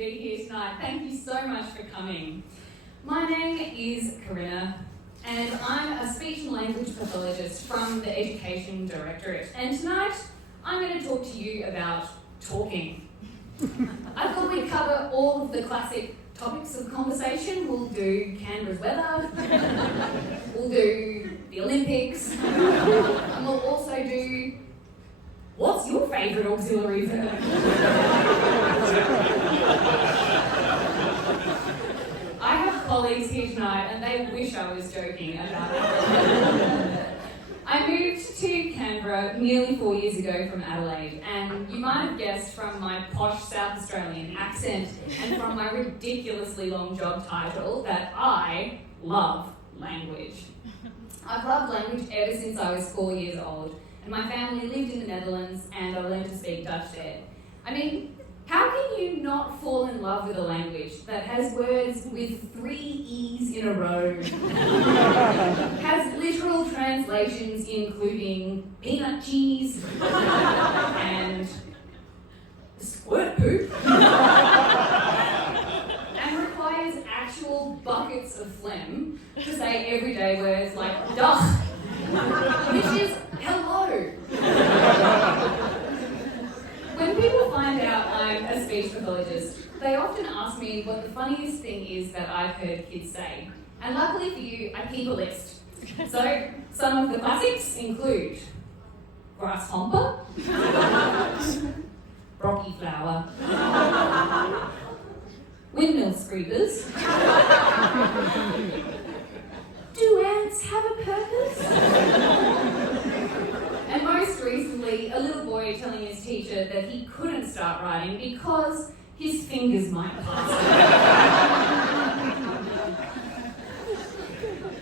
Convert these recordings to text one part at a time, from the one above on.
be here tonight. Thank you so much for coming. My name is Karinna, and I'm a speech and language pathologist from the Education Directorate. And tonight, I'm going to talk to you about talking. I thought we'd cover all of the classic topics of conversation. We'll do Canberra's weather, we'll do the Olympics, and we'll also do what's your favourite auxiliary verb? I have colleagues here tonight and they wish I was joking about it. I moved to Canberra nearly 4 years ago from Adelaide, and you might have guessed from my posh South Australian accent and from my ridiculously long job title that I love language. I've loved language ever since I was 4 years old, and my family lived in the Netherlands and I learned to speak Dutch there. I mean, how can you not fall in love with a language that has words with 3 E's in a row, has literal translations including peanut cheese and squirt poop, and requires actual buckets of phlegm to say everyday words like duh, which is hello. When people find out I'm a speech pathologist, they often ask me what the funniest thing is that I've heard kids say. And luckily for you, I keep a list. So some of the classics include grasshopper, brocky flower, windmill screepers, do ants have a purpose? And most recently, a little boy telling his teacher that he couldn't start writing because his fingers might pass out.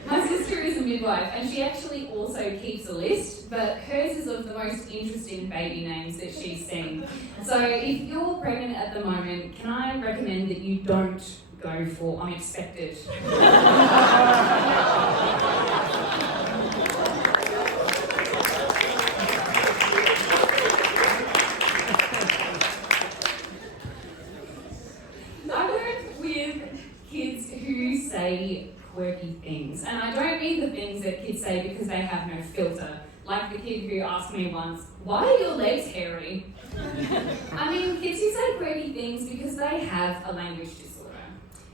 My sister is a midwife and she actually also keeps a list, but hers is of the most interesting baby names that she's seen. So if you're pregnant at the moment, can I recommend that you don't go for unexpected? Quirky things. And I don't mean the things that kids say because they have no filter. Like the kid who asked me once, why are your legs hairy? I mean kids who say quirky things because they have a language disorder.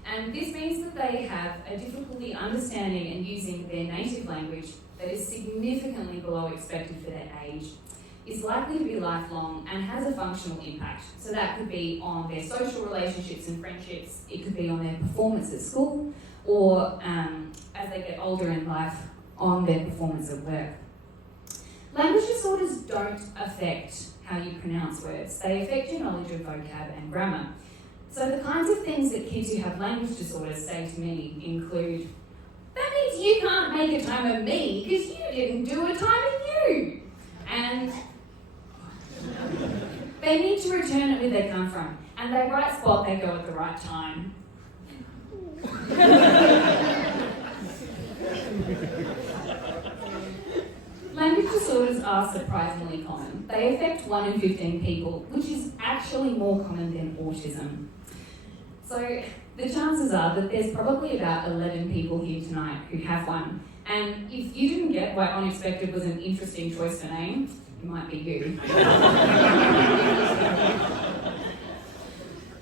And this means that they have a difficulty understanding and using their native language that is significantly below expected for their age, is likely to be lifelong and has a functional impact. So that could be on their social relationships and friendships, it could be on their performance at school, or as they get older in life, on their performance at work. Language disorders don't affect how you pronounce words, they affect your knowledge of vocab and grammar. So the kinds of things that kids who have language disorders say to me include, that means you can't make a time of me because you didn't do a time of you. And they need to return it where they come from, and they right spot, they go at the right time. Language disorders are surprisingly common. They affect 1 in 15 people, which is actually more common than autism. So the chances are that there's probably about 11 people here tonight who have one. And if you didn't get why unexpected was an interesting choice for name, it might be you.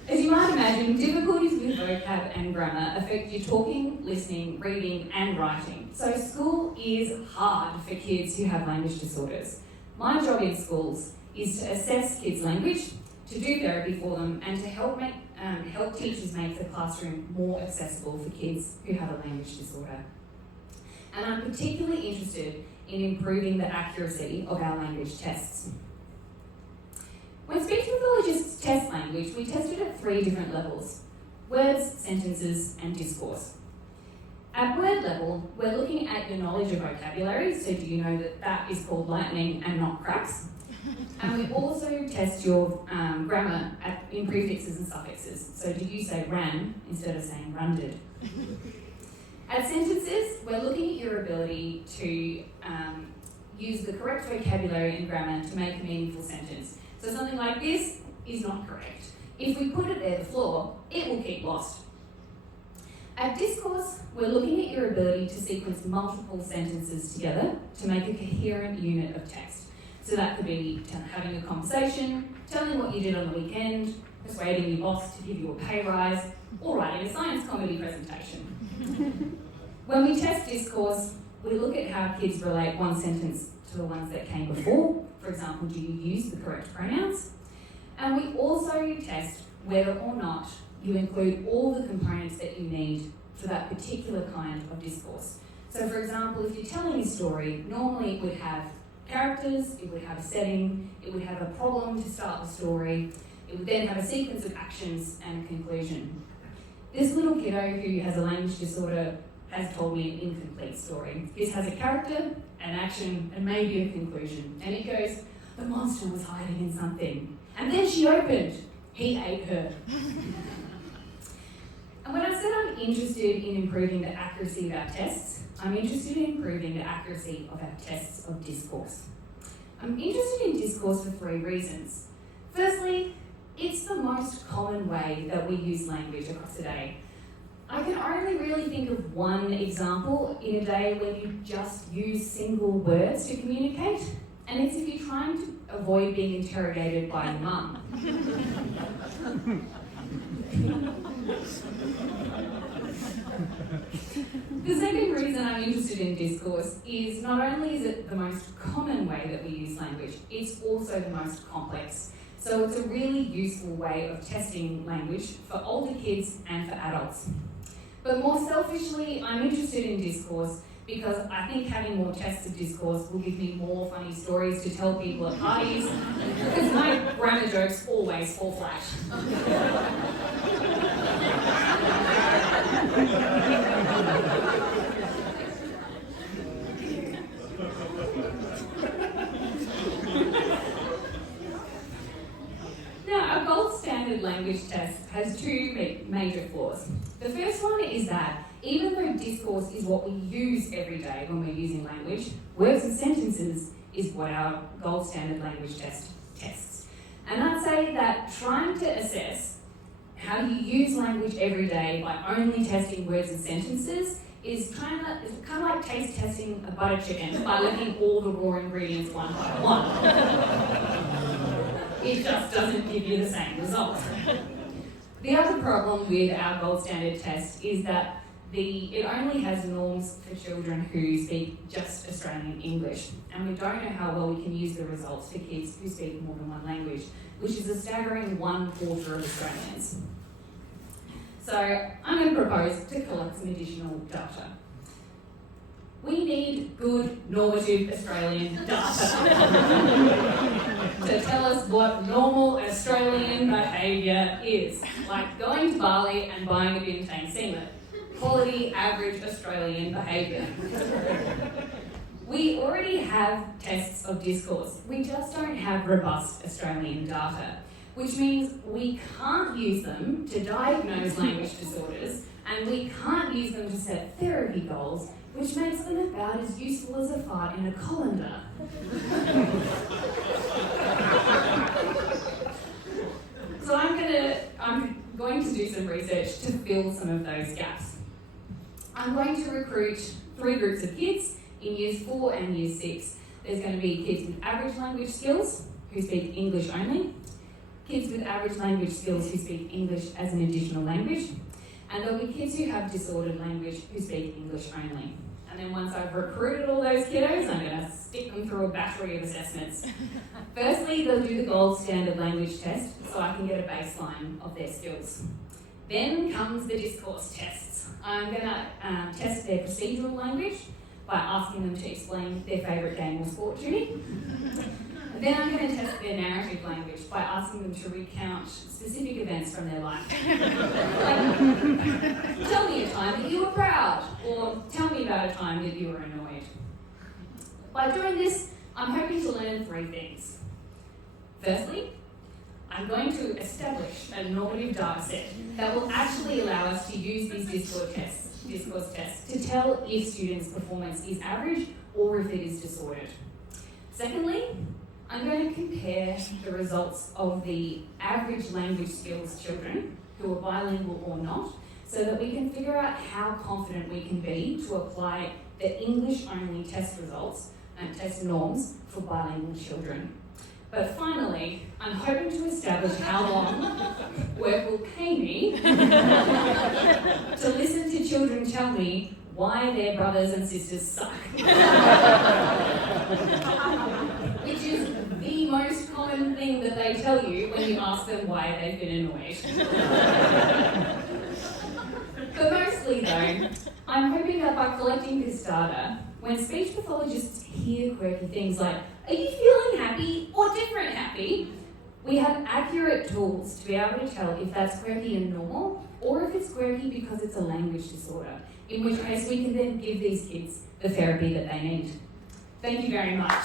As you might imagine, difficulties with vocab and grammar affect your talking, listening, reading and writing. So school is hard for kids who have language disorders. My job in schools is to assess kids' language, to do therapy for them and to help teachers make the classroom more accessible for kids who have a language disorder. And I'm particularly interested in improving the accuracy of our language tests. When speech pathologists test language, we test it at 3 different levels: words, sentences, and discourse. At word level, we're looking at your knowledge of vocabulary, so do you know that that is called lightning and not cracks? And we also test your grammar in prefixes and suffixes, so do you say ran instead of saying runded? At sentences, we're looking at your ability to use the correct vocabulary and grammar to make a meaningful sentence. So something like this is not correct. If we put it there the floor, it will keep lost. At Discourse, we're looking at your ability to sequence multiple sentences together to make a coherent unit of text. So that could be having a conversation, telling what you did on the weekend, persuading your boss to give you a pay rise, or writing a science comedy presentation. When we test Discourse, we look at how kids relate one sentence to the ones that came before. For example, do you use the correct pronouns? And we also test whether or not you include all the components that you need for that particular kind of discourse. So for example, if you're telling a story, normally it would have characters, it would have a setting, it would have a problem to start the story, it would then have a sequence of actions and a conclusion. This little kiddo who has a language disorder has told me an incomplete story. This has a character, an action, and maybe a conclusion. And it goes, the monster was hiding in something. And then she opened. He ate her. And when I said I'm interested in improving the accuracy of our tests, I'm interested in improving the accuracy of our tests of discourse. I'm interested in discourse for 3 reasons. Firstly, it's the most common way that we use language across the day. I can only really think of one example in a day when you just use single words to communicate, and it's if you're trying to avoid being interrogated by your mum. The second reason I'm interested in discourse is not only is it the most common way that we use language, it's also the most complex. So it's a really useful way of testing language for older kids and for adults. But more selfishly, I'm interested in discourse because I think having more tests of discourse will give me more funny stories to tell people at parties, because my grammar jokes always fall flat. Now, our gold standard language test has 2 major flaws. The first one is that even though discourse is what we use every day when we're using language, words and sentences is what our gold standard language test tests. And I'd say that trying to assess how you use language every day by only testing words and sentences is kind of like taste testing a butter chicken by licking all the raw ingredients one by one. It just doesn't give you the same result. The other problem with our gold standard test is that it only has norms for children who speak just Australian English, and we don't know how well we can use the results for kids who speak more than one language, which is a staggering 1/4 of Australians. So I'm going to propose to collect some additional data. We need good normative Australian data to tell us what normal Australian behaviour is, like going to Bali and buying a bintang singlet. Quality, average Australian behaviour. We already have tests of discourse. We just don't have robust Australian data, which means we can't use them to diagnose language disorders, and we can't use them to set therapy goals, which makes them about as useful as a fart in a colander. So I'm going to do some research to fill some of those gaps. I'm going to recruit 3 groups of kids in Years 4 and Year 6. There's going to be kids with average language skills who speak English only, kids with average language skills who speak English as an additional language, and there'll be kids who have disordered language who speak English only. And then once I've recruited all those kiddos, I'm going to stick them through a battery of assessments. Firstly, they'll do the gold standard language test so I can get a baseline of their skills. Then comes the discourse tests. I'm going to test their procedural language by asking them to explain their favourite game or sport to me. And then I'm going to test their narrative language by asking them to recount specific events from their life. Like, tell me a time that you were proud, or tell me about a time that you were annoyed. By doing this, I'm hoping to learn 3 things. Firstly, I'm going to establish a normative data set that will actually allow us to use these discourse tests to tell if students' performance is average or if it is disordered. Secondly, I'm going to compare the results of the average language skills children who are bilingual or not, so that we can figure out how confident we can be to apply the English-only test results and test norms for bilingual children. But finally, I'm hoping to establish how long work will pay me to listen to children tell me why their brothers and sisters suck. Which is the most common thing that they tell you when you ask them why they've been annoyed. But mostly though, I'm hoping that by collecting this data, when speech pathologists hear quirky things like, are you feeling happy or different happy? We have accurate tools to be able to tell if that's quirky and normal, or if it's quirky because it's a language disorder, in which case we can then give these kids the therapy that they need. Thank you very much.